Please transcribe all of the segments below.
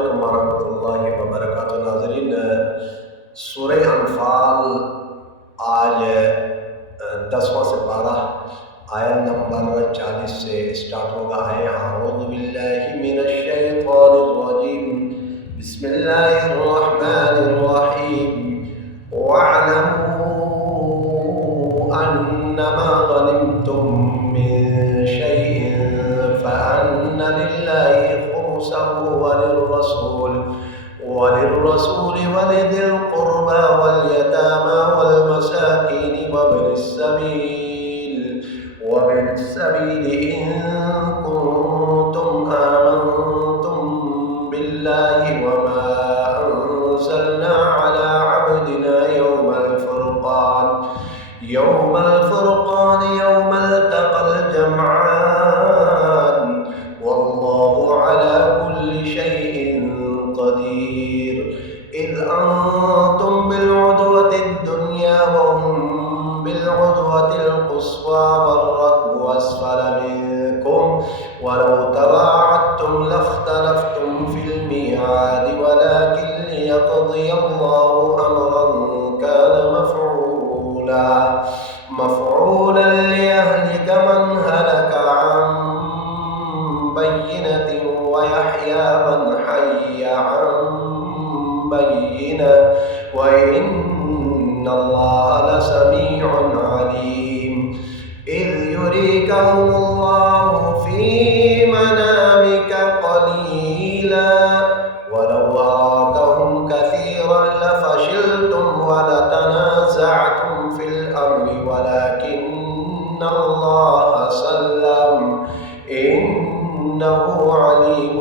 अस्सलामुअलैकुम वरहमतुल्लाहि वबरकातुहू। नाज़रीन, सूरह अनफाल आज 10वां से 12 आयत नंबर 40 से स्टार्ट होगा है। अऊज़ु बिल्लाहि मिनश शैतानिर रजीम, बिस्मिल्लाहिर रहमानिर रहीम। वअलमू अन्नमा गनिमतुम मिन शैइन फअन्न लिल्लाहि खुमुसहु वलिर्रसूल वलिदिल क़ुर्बा वल्यतामा वल्मसाकीन वबिन السبيل إن كنتم آمنتم بالله وما أنزلنا على عبدنا يوم الفرقان يوم التقى الجمعان والله على كل شيء قدير. إذ أنتم بالعدوة الدنيا وهم بالعدوة القصوى والركب أسفل منكم ولو تواعدتم لاختلفتم في الميعاد ولكن ليقضي الله أمرا كان مفعولا ليهلك من هلك عن بينة ويحيى من حي عن بينة وإن الله لسميع عليم. إذ يريكهم الله في منامك قليلا ولو أراكهم كثيرا لفشلتم ولتنازعتم في الأمر ولكن الله سلم إنه عليم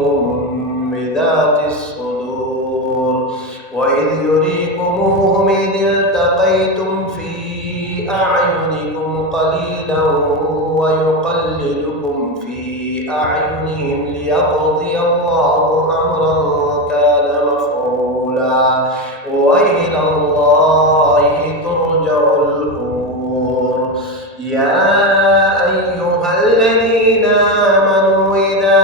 بذات الصدور. وإذ يريكموهم إذ التقيتم في أعينكم قليلا ويقللكم في أعينهم ليقضي الله أمرا كان مفعولا وإلى الله ترجع الأمور. يا أيها الذين آمنوا إذا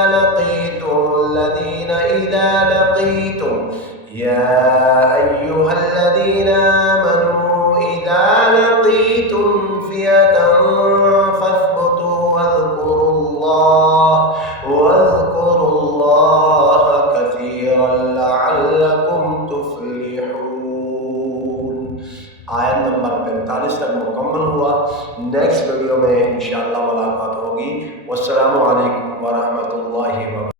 لقيتم فئة